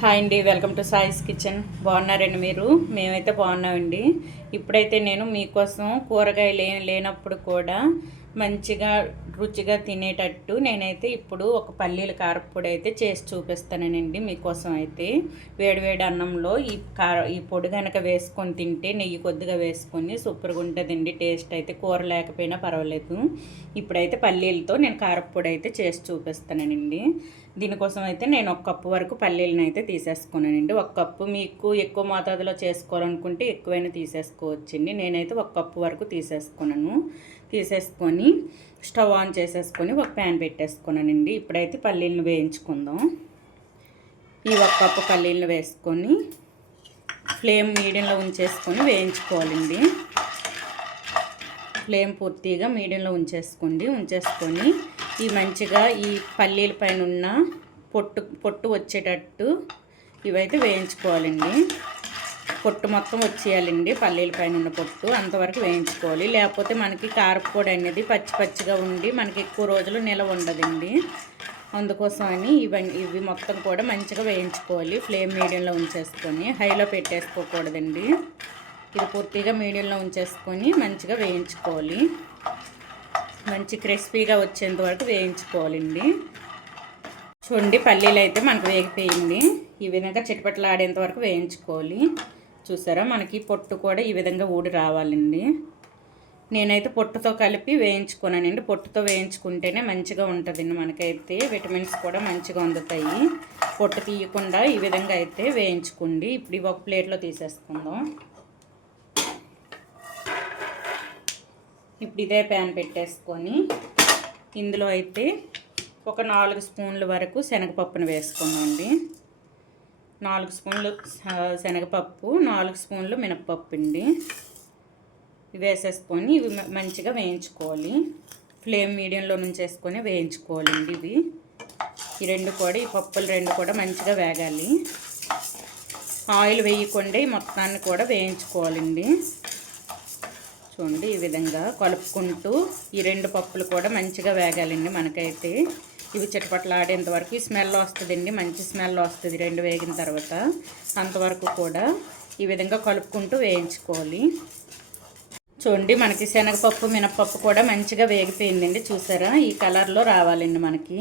Hi అండి welcome to సాయిస్ kitchen. బాగున్నారండి మీరు? మేమైతే బాగున్నామండి. ఇప్పుడైతే నేను మీకోసం కూరగాయలు ఏం లేనప్పుడు కూడా మంచిగా రుచిగా తినేటట్టు నేనైతే ఇప్పుడు ఒక పల్లీల కారపొడి అయితే చేసి చూపిస్తానండి మీకోసం అయితే. వేడివేడి అన్నంలో ఈ కార ఈ పొడి కనుక వేసుకొని తింటే నెయ్యి కొద్దిగా వేసుకొని సూపర్గా ఉంటుందండి టేస్ట్ అయితే. కూర లేకపోయినా పర్వాలేదు. ఇప్పుడైతే పల్లీలతో నేను కారపొడి అయితే చేసి చూపిస్తానండి. దీనికోసం అయితే నేను ఒక కప్పు వరకు పల్లీలను అయితే తీసేసుకున్నానండి. ఒక కప్పు మీకు ఎక్కువ మోతాదులో చేసుకోవాలనుకుంటే ఎక్కువైనా తీసేసుకోవచ్చండి. నేనైతే ఒక కప్పు వరకు తీసేసుకున్నాను. తీసేసుకొని స్టవ్ ఆన్ చేసేసుకొని ఒక ప్యాన్ పెట్టేసుకున్నానండి. ఇప్పుడైతే పల్లీలను వేయించుకుందాం. ఈ ఒక కప్పు పల్లీలను వేసుకొని ఫ్లేమ్ మీడియంలో ఉంచేసుకొని వేయించుకోవాలండి. ఫ్లేమ్ పూర్తిగా మీడియంలో ఉంచేసుకోండి. ఉంచేసుకొని ఈ మంచిగా ఈ పల్లీల పైన ఉన్న పొట్టు పొట్టు వచ్చేటట్టు ఇవైతే వేయించుకోవాలండి. పొట్టు మొత్తం వచ్చేయాలండి పల్లీల పైన ఉన్న పొట్టు అంతవరకు వేయించుకోవాలి. లేకపోతే మనకి కారపొడి అనేది పచ్చి పచ్చిగా ఉండి మనకి ఎక్కువ రోజులు నిలవ ఉండదండి. అందుకోసమని ఇవన్నీ ఇవి మొత్తం కూడా మంచిగా వేయించుకోవాలి. ఫ్లేమ్ మీడియంలో ఉంచేసుకొని హైలో పెట్టేసుకోకూడదండి. ఇది పూర్తిగా మీడియంలో ఉంచేసుకొని మంచిగా వేయించుకోవాలి. మంచి క్రిస్పీగా వచ్చేంత వరకు వేయించుకోవాలండి. చూడండి పల్లీలు అయితే మనకు వేగిపోయింది. ఈ విధంగా చిటపట్లు ఆడేంత వరకు వేయించుకోవాలి. చూసారా మనకి పొట్టు కూడా ఈ విధంగా ఊడి రావాలండి. నేనైతే పొట్టుతో కలిపి వేయించుకున్నానండి. పొట్టుతో వేయించుకుంటేనే మంచిగా ఉంటుందండి మనకైతే. విటమిన్స్ కూడా మంచిగా అందుతాయి. పొట్టు తీయకుండా ఈ విధంగా అయితే వేయించుకోండి. ఇప్పుడు ఇవి ఒక ప్లేట్లో తీసేసుకుందాం. ఇప్పుడు ఇదే ప్యాన్ పెట్టేసుకొని ఇందులో అయితే ఒక నాలుగు స్పూన్ల వరకు శనగపప్పును వేసుకుందామండి. నాలుగు స్పూన్లు శనగపప్పు నాలుగు స్పూన్లు మినప్పప్పు అండి వేసేసుకొని ఇవి మంచిగా వేయించుకోవాలి. ఫ్లేమ్ మీడియంలో నుంచి వేసుకొని వేయించుకోవాలండి ఇవి. ఈ రెండు కూడా ఈ పప్పులు రెండు కూడా మంచిగా వేగాలి. ఆయిల్ వేయకుండా ఈ మొత్తాన్ని కూడా వేయించుకోవాలండి. చూడండి ఈ విధంగా కలుపుకుంటూ ఈ రెండు పప్పులు కూడా మంచిగా వేగాలండి మనకైతే. ఇవి చిటపట్లాడేంత వరకు ఈ స్మెల్ వస్తుందండి మంచి స్మెల్ వస్తుంది రెండు వేగిన తర్వాత. అంతవరకు కూడా ఈ విధంగా కలుపుకుంటూ వేయించుకోవాలి. చూడండి మనకి శనగపప్పు మినపప్పు కూడా మంచిగా వేగిపోయిందండి చూసారా? ఈ కలర్లో రావాలండి మనకి.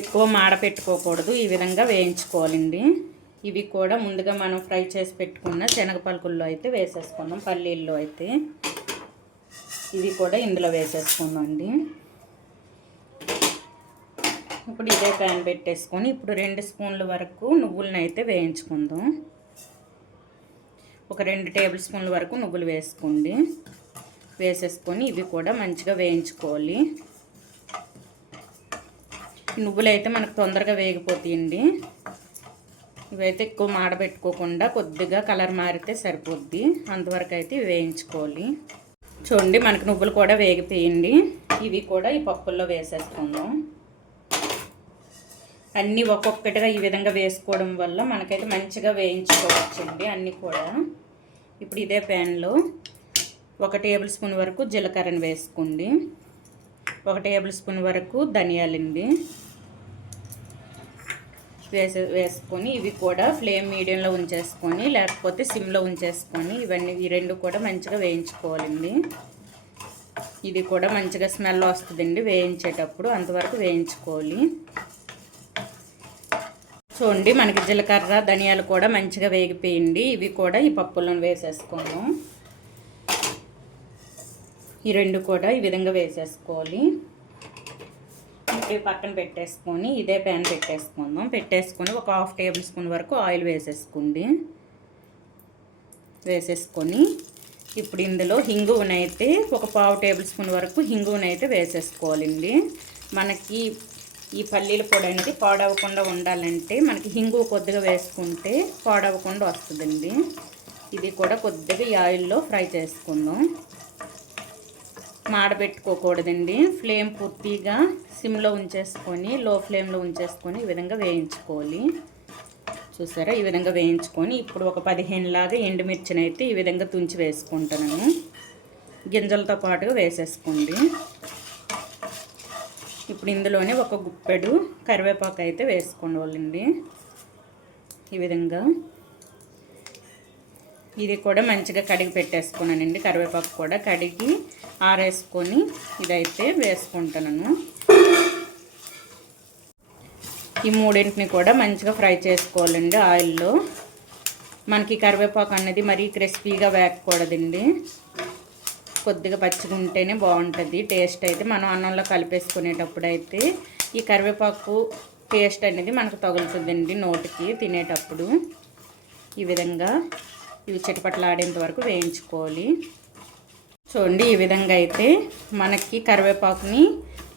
ఎక్కువ మాడ పెట్టుకోకూడదు ఈ విధంగా వేయించుకోవాలండి. ఇవి కూడా ముందుగా మనం ఫ్రై చేసి పెట్టుకున్న శనగపలుకుల్లో అయితే వేసేసుకుందాం పల్లీల్లో అయితే. ఇవి కూడా ఇందులో వేసేసుకుందాం అండి. ఇప్పుడు ఇదే ప్యాన్ పెట్టేసుకొని ఇప్పుడు రెండు స్పూన్ల వరకు నువ్వులను అయితే వేయించుకుందాం. ఒక రెండు టేబుల్ స్పూన్ల వరకు నువ్వులు వేసుకోండి. వేసేసుకొని ఇవి కూడా మంచిగా వేయించుకోవాలి. నువ్వులు అయితే మనకు తొందరగా వేగిపోతాయండి. ఇవైతే ఎక్కువ మాడబెట్టుకోకుండా కొద్దిగా కలర్ మారితే సరిపోద్ది. అంతవరకు అయితే వేయించుకోవాలి. చూడండి మనకు నువ్వులు కూడా వేగిపోయండి ఇవి కూడా ఈ పప్పుల్లో వేసేసుకుందాం. అన్నీ ఒక్కొక్కటిగా ఈ విధంగా వేసుకోవడం వల్ల మనకైతే మంచిగా వేయించుకోవచ్చండి అన్నీ కూడా. ఇప్పుడు ఇదే ప్యాన్లో ఒక టేబుల్ స్పూన్ వరకు జీలకర్రని వేసుకోండి. ఒక టేబుల్ స్పూన్ వరకు ధనియాలండి వేసే వేసుకొని ఇవి కూడా ఫ్లేమ్ మీడియంలో ఉంచేసుకొని లేకపోతే సిమ్లో ఉంచేసుకొని ఇవన్నీ ఈ రెండు కూడా మంచిగా వేయించుకోవాలండి. ఇది కూడా మంచిగా స్మెల్ వస్తుందండి వేయించేటప్పుడు అంతవరకు వేయించుకోవాలి. చూడండి మనకి జీలకర్ర ధనియాలు కూడా మంచిగా వేగిపోయింది. ఇవి కూడా ఈ పప్పులను వేసేసుకుందాం ఈ రెండు కూడా ఈ విధంగా వేసేసుకోవాలి. ఇవి పక్కన పెట్టేసుకొని ఇదే ప్యాన్ పెట్టేసుకుందాం. పెట్టేసుకొని ఒక హాఫ్ టేబుల్ స్పూన్ వరకు ఆయిల్ వేసేసుకోండి. వేసేసుకొని ఇప్పుడు ఇందులో హింగువనైతే ఒక పావు టేబుల్ స్పూన్ వరకు హింగువనైతే వేసేసుకోవాలండి. మనకి ఈ పల్లీల పొడి అనేది పాడవకుండా ఉండాలంటే మనకి హింగు కొద్దిగా వేసుకుంటే పాడవకుండా వస్తుందండి. ఇది కూడా కొద్దిగా ఈ ఆయిల్లో ఫ్రై చేసుకుందాం. మాడబెట్టుకోకూడదండి. ఫ్లేమ్ పూర్తిగా సిమ్లో ఉంచేసుకొని లో ఫ్లేమ్లో ఉంచేసుకొని ఈ విధంగా వేయించుకోవాలి. చూసారా? ఈ విధంగా వేయించుకొని ఇప్పుడు ఒక పదిహేను లాగా ఎండుమిర్చిని అయితే ఈ విధంగా తుంచి వేసుకుంటాను గింజలతో పాటుగా వేసేసుకోండి. ఇప్పుడు ఇందులోనే ఒక గుప్పెడు కరివేపాకు అయితే వేసుకోవాలండి. ఈ విధంగా ఇది కూడా మంచిగా కడిగి పెట్టేసుకున్నానండి. కరివేపాకు కూడా కడిగి ఆరేసుకొని ఇదైతే వేసుకుంటున్నాను ఈ మూడింటిని కూడా మంచిగా ఫ్రై చేసుకోవాలండి ఆయిల్లో. మనకి కరివేపాకు అనేది మరీ క్రిస్పీగా వేయకూడదండి కొద్దిగా పచ్చిగా ఉంటేనే బాగుంటుంది. టేస్ట్ అయితే మనం అన్నంలో కలిపేసుకునేటప్పుడు అయితే ఈ కరివేపాకు టేస్ట్ అనేది మనకు తగులుతుందండి నోటికి తినేటప్పుడు. ఈ విధంగా ఇవి చిటపట్లాడేంత వరకు వేయించుకోవాలి. చూడండి ఈ విధంగా అయితే మనకి కరివేపాకుని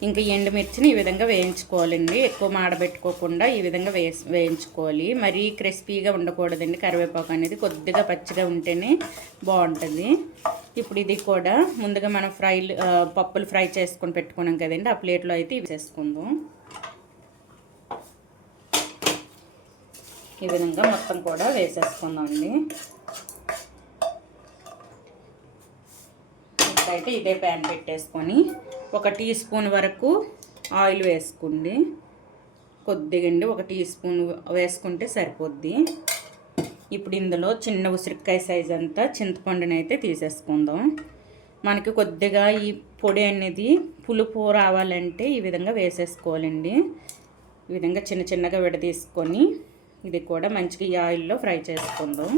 ఇంకా ఎండుమిర్చిని ఈ విధంగా వేయించుకోవాలండి. ఎక్కువ మాడబెట్టుకోకుండా ఈ విధంగా వే వేయించుకోవాలి. మరీ క్రిస్పీగా ఉండకూడదండి. కరివేపాకు అనేది కొద్దిగా పచ్చిగా ఉంటేనే బాగుంటుంది. ఇప్పుడు ఇది కూడా ముందుగా మనం ఫ్రై పప్పులు ఫ్రై చేసుకొని పెట్టుకున్నాం కదండి. ఆ ప్లేట్లో అయితే ఇవి చేసుకుందాం. ఈ విధంగా మొత్తం కూడా వేసేసుకుందాం అండి అయితే ఇదే ప్యాన్ పెట్టేసుకొని ఒక టీ స్పూన్ వరకు ఆయిల్ వేసుకోండి. కొద్దిగా అండి ఒక టీ స్పూన్ వేసుకుంటే సరిపోద్ది. ఇప్పుడు ఇందులో చిన్న ఉసిరికాయ సైజ్ అంతా చింతపండుని అయితే తీసేసుకుందాం. మనకి కొద్దిగా ఈ పొడి అనేది పులుపు రావాలంటే ఈ విధంగా వేసేసుకోవాలండి. ఈ విధంగా చిన్న చిన్నగా విడదీసుకొని ఇది కూడా మంచిగా ఈ ఆయిల్లో ఫ్రై చేసుకుందాం.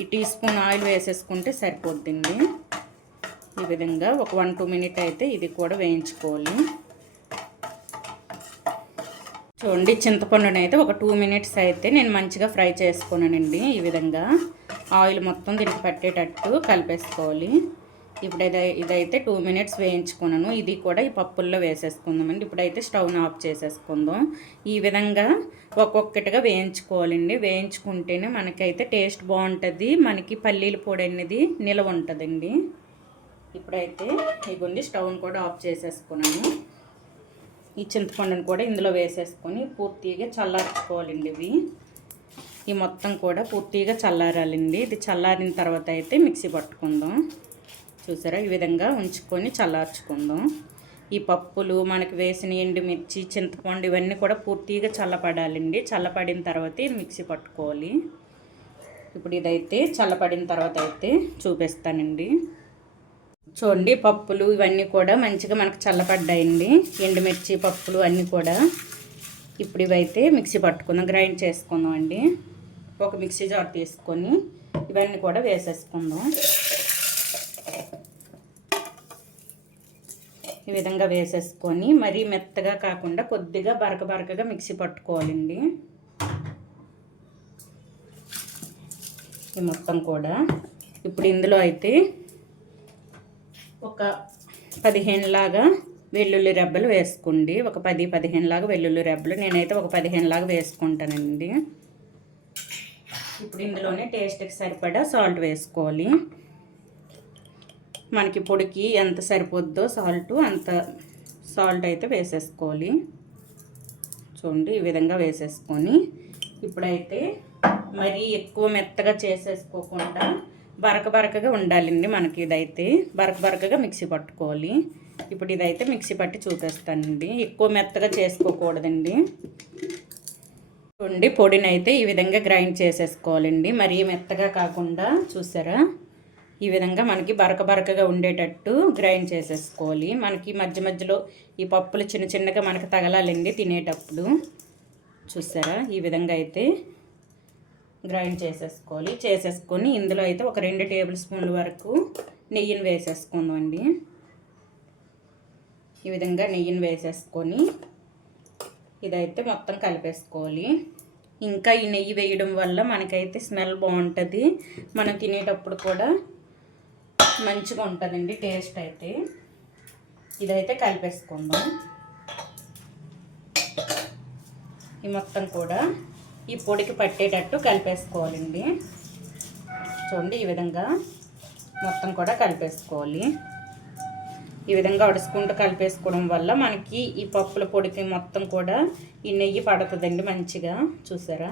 ఈ టీ స్పూన్ ఆయిల్ వేసేసుకుంటే సరిపోద్దండి. ఈ విధంగా ఒక వన్ టూ మినిట్ అయితే ఇది కూడా వేయించుకోవాలి. చూడండి చింతపండుని అయితే ఒక టూ మినిట్స్ అయితే నేను మంచిగా ఫ్రై చేసుకున్నానండి. ఈ విధంగా ఆయిల్ మొత్తం దీనికి పట్టేటట్టు కలిపేసుకోవాలి. ఇప్పుడు ఇదైతే టూ మినిట్స్ వేయించుకున్నాను. ఇది కూడా ఈ పప్పుల్లో వేసేసుకుందామండి. ఇప్పుడైతే స్టవ్ని ఆఫ్ చేసేసుకుందాం. ఈ విధంగా ఒక్కొక్కటిగా వేయించుకోవాలండి. వేయించుకుంటేనే మనకైతే టేస్ట్ బాగుంటుంది. మనకి పల్లీల పొడి అనేది నిలవ ఉంటుందండి. ఇప్పుడైతే ఇగుండి స్టవ్ని కూడా ఆఫ్ చేసేసుకున్నాను. ఈ చింతపండుని కూడా ఇందులో వేసేసుకొని పూర్తిగా చల్లార్చుకోవాలండి ఇవి. ఈ మొత్తం కూడా పూర్తిగా చల్లారాలండి. ఇది చల్లారిన తర్వాత అయితే మిక్సీ పట్టుకుందాం. చూసారా? ఈ విధంగా ఉంచుకొని చల్లార్చుకుందాం. ఈ పప్పులు మనకి వేసిన ఎండుమిర్చి చింతపండు ఇవన్నీ కూడా పూర్తిగా చల్లపడాలండి. చల్లపడిన తర్వాత మిక్సీ పట్టుకోవాలి. ఇప్పుడు ఇదైతే చల్లపడిన తర్వాత అయితే చూపిస్తానండి. చూడండి పప్పులు ఇవన్నీ కూడా మంచిగా మనకు చల్లపడ్డాయండి ఎండుమిర్చి పప్పులు అన్నీ కూడా ఇప్పుడు ఇవైతే మిక్సీ పట్టుకుందాం గ్రైండ్ చేసుకుందాం అండి. ఒక మిక్సీ జార్ తీసుకొని ఇవన్నీ కూడా వేసేసుకుందాం. ఈ విధంగా వేసేసుకొని మరీ మెత్తగా కాకుండా కొద్దిగా బరక బరకగా మిక్సీ పట్టుకోవాలండి. ఈ మొత్తం కూడా ఇప్పుడు ఇందులో అయితే ఒక పదిహేను లాగా వెల్లుల్లి రెబ్బలు వేసుకోండి. ఒక పది పదిహేను లాగా వెల్లుల్లి రెబ్బలు. నేనైతే ఒక పదిహేను లాగా వేసుకుంటానండి. ఇప్పుడు ఇందులోనే టేస్ట్కి సరిపడా సాల్ట్ వేసుకోవాలి. మనకి పొడికి ఎంత సరిపోద్దో సాల్ట్ అంత సాల్ట్ అయితే వేసేసుకోవాలి. చూడండి ఈ విధంగా వేసేసుకొని ఇప్పుడైతే మరీ ఎక్కువ మెత్తగా చేసేసుకోకుండా బరక బరకగా ఉండాలండి మనకి ఇదైతే. బరక బరకగా మిక్సీ పట్టుకోవాలి. ఇప్పుడు ఇదైతే మిక్సీ పట్టి చూపిస్తానండి ఎక్కువ మెత్తగా చేసుకోకూడదండి. చూడండి పొడిని అయితే ఈ విధంగా గ్రైండ్ చేసేసుకోవాలండి. మరీ మెత్తగా కాకుండా చూసారా? ఈ విధంగా మనకి బరక బరకగా ఉండేటట్టు గ్రైండ్ చేసేసుకోవాలి. మనకి మధ్య మధ్యలో ఈ పప్పులు చిన్న చిన్నగా మనకు తగలాలండి తినేటప్పుడు. చూసారా? ఈ విధంగా అయితే గ్రైండ్ చేసేసుకోవాలి. చేసేసుకొని ఇందులో అయితే ఒక రెండు టేబుల్ స్పూన్ల వరకు నెయ్యిని వేసేసుకుందామండి. ఈ విధంగా నెయ్యిని వేసేసుకొని ఇదైతే మొత్తం కలిపేసుకోవాలి. ఇంకా ఈ నెయ్యి వేయడం వల్ల మనకైతే స్మెల్ బాగుంటుంది. మనం తినేటప్పుడు కూడా మంచిగా ఉంటుందండి టేస్ట్ అయితే. ఇదైతే కలిపేసుకుందాం. ఈ మొత్తం కూడా ఈ పొడికి పట్టేటట్టు కలిపేసుకోవాలండి. చూడండి ఈ విధంగా మొత్తం కూడా కలిపేసుకోవాలి. ఈ విధంగా అడుచుకుంటూ కలిపేసుకోవడం వల్ల మనకి ఈ పప్పుల పొడికి మొత్తం కూడా ఈ నెయ్యి పడుతుందండి మంచిగా. చూసారా?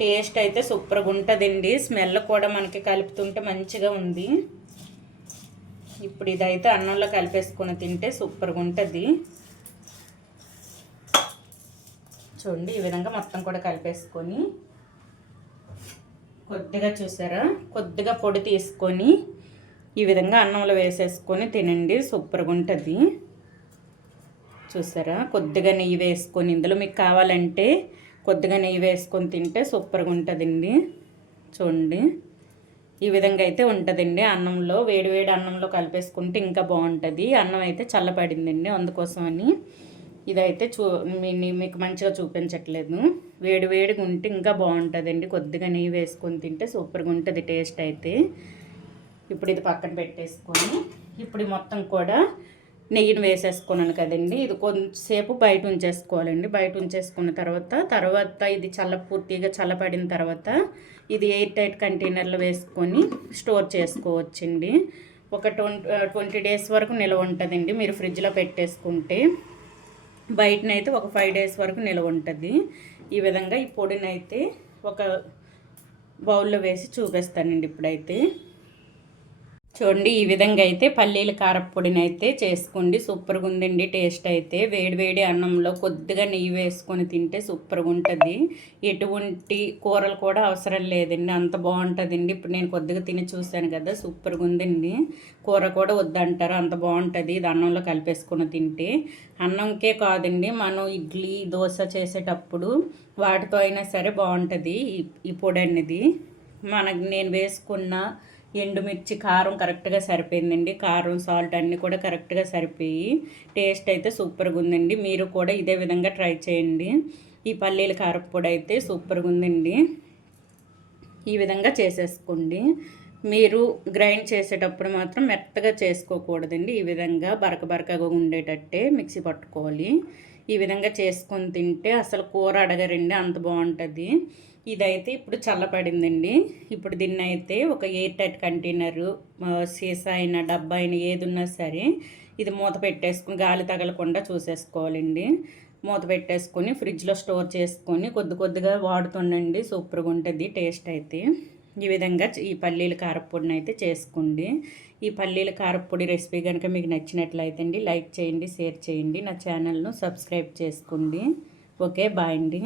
టేస్ట్ అయితే సూపర్గా ఉంటుందండి. స్మెల్ కూడా మనకి కలుపుతుంటే మంచిగా ఉంది. ఇప్పుడు ఇదైతే అన్నంలో కలిపేసుకొని తింటే సూపర్గా ఉంటుంది. చూడండి ఈ విధంగా మొత్తం కూడా కలిపేసుకొని కొద్దిగా చూసారా? కొద్దిగా పొడి తీసుకొని ఈ విధంగా అన్నంలో వేసేసుకొని తినండి సూపర్గా ఉంటుంది. చూసారా? కొద్దిగా నెయ్యి వేసుకొని ఇందులో మీకు కావాలంటే కొద్దిగా నెయ్యి వేసుకొని తింటే సూపర్గా ఉంటుందండి. చూడండి ఈ విధంగా అయితే ఉంటుందండి. అన్నంలో వేడి వేడి అన్నంలో కలిపేసుకుంటే ఇంకా బాగుంటుంది. అన్నం అయితే చల్లబడిందండి అందుకోసమని. ఇదైతే చూ మీకు మంచిగా చూపించట్లేదు. వేడి వేడిగా ఉంటే ఇంకా బాగుంటుందండి. కొద్దిగా నెయ్యి వేసుకొని తింటే సూపర్గా ఉంటుంది టేస్ట్ అయితే. ఇప్పుడు ఇది పక్కన పెట్టేసుకొని ఇప్పుడు మొత్తం కూడా నెయ్యిని వేసేసుకున్నాను కదండి. ఇది కొంతసేపు బయట ఉంచేసుకోవాలండి. బయట ఉంచేసుకున్న తర్వాత తర్వాత ఇది చల్ల పూర్తిగా చల్లబడిన తర్వాత ఇది ఎయిర్ టైట్ కంటైనర్లో వేసుకొని స్టోర్ చేసుకోవచ్చండి. ఒక ట్వంటీ ట్వంటీ డేస్ వరకు నిల్వ ఉంటుందండి. మీరు ఫ్రిడ్జ్లో పెట్టేసుకుంటే. బయటనైతే ఒక ఫైవ్ డేస్ వరకు నిల్వ ఉంటుంది. ఈ విధంగా ఈ పొడినైతే ఒక బౌల్లో వేసి చూపిస్తానండి ఇప్పుడైతే. చూడండి ఈ విధంగా అయితే పల్లీల కారపొడిని అయితే చేసుకోండి. సూపర్గా ఉందండి టేస్ట్ అయితే. వేడివేడి అన్నంలో కొద్దిగా నెయ్యి వేసుకొని తింటే సూపర్గా ఉంటుంది. ఎటువంటి కూరలు కూడా అవసరం లేదండి అంత బాగుంటుందండి. ఇప్పుడు నేను కొద్దిగా తిని చూశాను కదా సూపర్గా ఉందండి. కూర కూడా వద్దంటారు అంత బాగుంటుంది. ఇది అన్నంలో కలిపేసుకొని తింటే. అన్నంకే కాదండి మనం ఇడ్లీ దోశ చేసేటప్పుడు వాటితో అయినా సరే బాగుంటుంది ఈ పొడి అనేది. మనకు నేను వేసుకున్న ఎండుమిర్చి కారం కరెక్ట్గా సరిపోయిందండి. కారం సాల్ట్ అన్నీ కూడా కరెక్ట్గా సరిపోయి టేస్ట్ అయితే సూపర్గా ఉందండి. మీరు కూడా ఇదే విధంగా ట్రై చేయండి. ఈ పల్లీల కారపొడి అయితే సూపర్గా ఉందండి. ఈ విధంగా చేసేసుకోండి. మీరు గ్రైండ్ చేసేటప్పుడు మాత్రం మెత్తగా చేసుకోకూడదండి. ఈ విధంగా బరక బరకగా ఉండేటట్టే మిక్సీ పట్టుకోవాలి. ఈ విధంగా చేసుకొని తింటే అసలు కూర అడగరండి. అంత బాగుంటుంది. ఇదైతే ఇప్పుడు చల్లపడిందండి. ఇప్పుడు దీన్ని అయితే ఒక ఎయిర్ టైట్ కంటైనరు సీసా అయినా డబ్బా అయినా ఏది ఉన్నా సరే ఇది మూత పెట్టేసుకుని గాలి తగలకుండా చూసేసుకోవాలండి. మూత పెట్టేసుకొని ఫ్రిడ్జ్లో స్టోర్ చేసుకొని కొద్ది కొద్దిగా వాడుతుండండి. సూపర్గా ఉంటుంది టేస్ట్ అయితే. ఈ విధంగా ఈ పల్లీల కారపొడిని అయితే చేసుకోండి. ఈ పల్లీల కారపొడి రెసిపీ కనుక మీకు నచ్చినట్లయితే అండి లైక్ చేయండి షేర్ చేయండి. నా ఛానల్ను సబ్స్క్రైబ్ చేసుకోండి. ఓకే బాయ్ అండి.